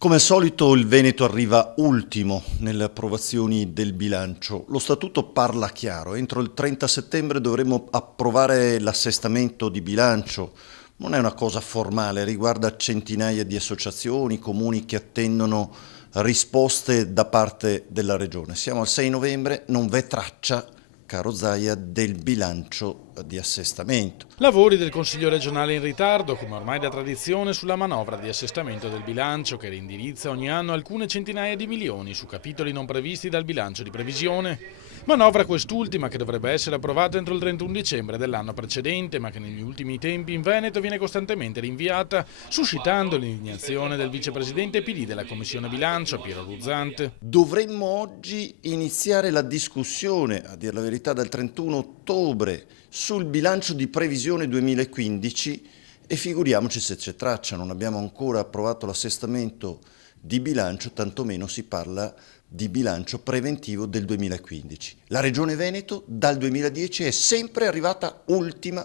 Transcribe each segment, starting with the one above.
Come al solito il Veneto arriva ultimo nelle approvazioni del bilancio. Lo statuto parla chiaro, entro il 30 settembre dovremo approvare l'assestamento di bilancio. Non è una cosa formale, riguarda centinaia di associazioni, comuni che attendono risposte da parte della Regione. Siamo al 6 novembre, non v'è traccia, caro Zaia, del bilancio di assestamento. Lavori del Consiglio regionale in ritardo, come ormai da tradizione, sulla manovra di assestamento del bilancio che rindirizza ogni anno alcune centinaia di milioni su capitoli non previsti dal bilancio di previsione. Manovra quest'ultima che dovrebbe essere approvata entro il 31 dicembre dell'anno precedente, ma che negli ultimi tempi in Veneto viene costantemente rinviata, suscitando l'indignazione del vicepresidente PD della Commissione Bilancio, Piero Ruzzante. Dovremmo oggi iniziare la discussione, a dire la verità, dal 31 ottobre sul bilancio di previsione 2015 e figuriamoci se c'è traccia, non abbiamo ancora approvato l'assestamento di bilancio, tantomeno si parla di bilancio preventivo del 2015. La Regione Veneto dal 2010 è sempre arrivata ultima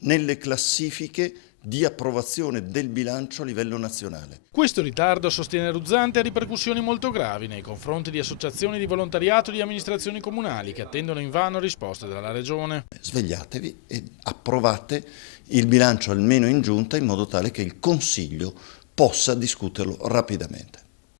nelle classifiche di approvazione del bilancio a livello nazionale. Questo ritardo, sostiene Ruzzante, ha ripercussioni molto gravi nei confronti di associazioni di volontariato e di amministrazioni comunali che attendono invano risposte dalla Regione. Svegliatevi e approvate il bilancio almeno in giunta in modo tale che il Consiglio possa discuterlo rapidamente.